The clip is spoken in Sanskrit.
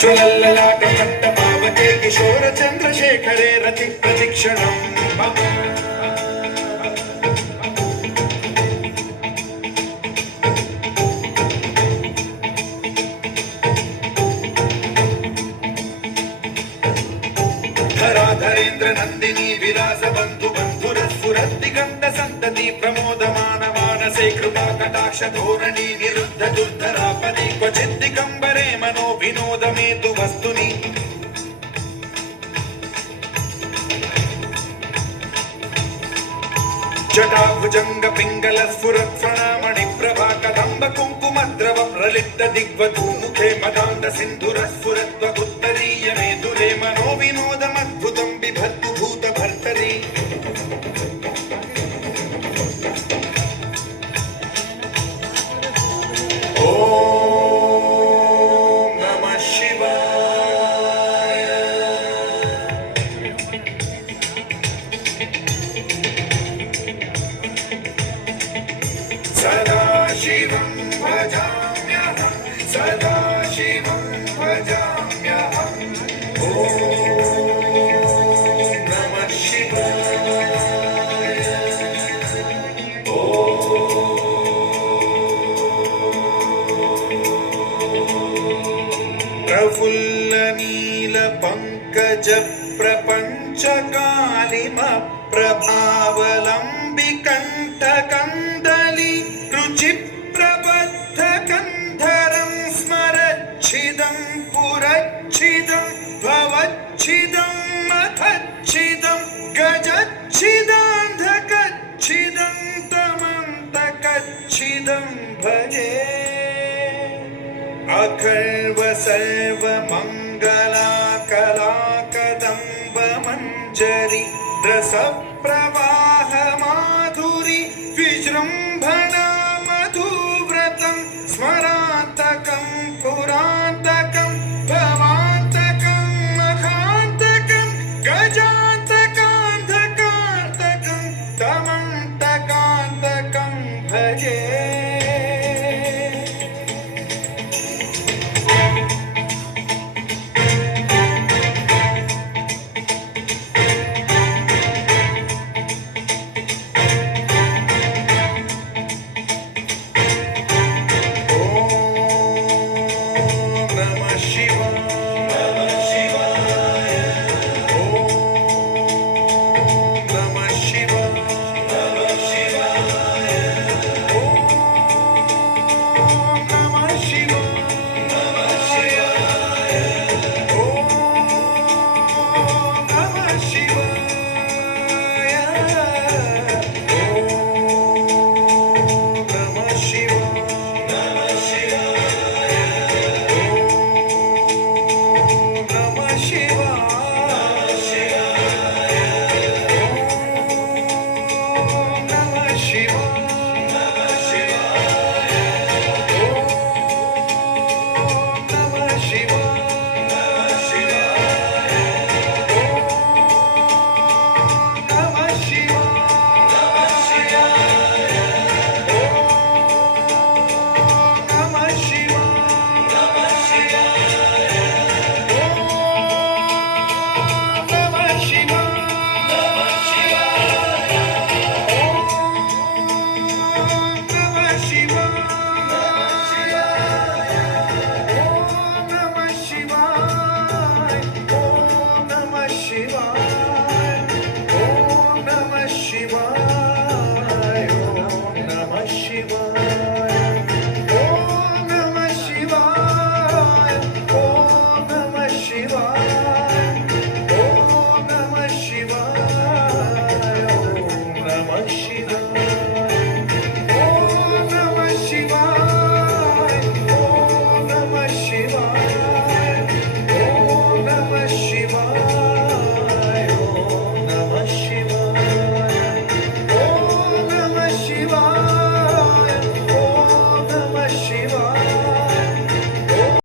ज्वलल्ललाटपट्टपावके किशोर चन्द्रशेखरे रति प्रशिक्षणम् धराधरेन्द्र नन्दिनी विलास बन्धु बन्धुरस्फुरद्दिगन्त सन्तति प्रमोदमान मानसे कृपा कटाक्ष धोरणी निरुद्ध दुर्धरापदि क्वचित् दिगम्बरे मनो विनोदमेतु वस्तुनि जटाभुजंग पिंगल स्फुरत् स्वनामणि प्रभा कदम्ब कुङ्कुमद्रव प्रलिप्त दिग्वधू मुखे मदान्त सिन्धुर स्फुरत् उत्तरीय मेदुरे मनो विनोदमद्भुतं बिभर्तु भूत भर्तरि ॐ नमः शिवाय सदाशिवं भजाम्यहं सदाशिवं भजाम्यहं ॐ नमः शिवाय ॐ प्रफुल्ल नील पंकज प्रपंच कालिम प्रभावलंबि कंठ कंदली रुचि प्रबद्ध कंधरं स्मरच्छिदं पुरच्छिदं भवच्छिदं मथच्छिदं गजच्छिदान्धकच्छिदं तमन्तकच्छिदं भजे अखर्व सर्व मंगल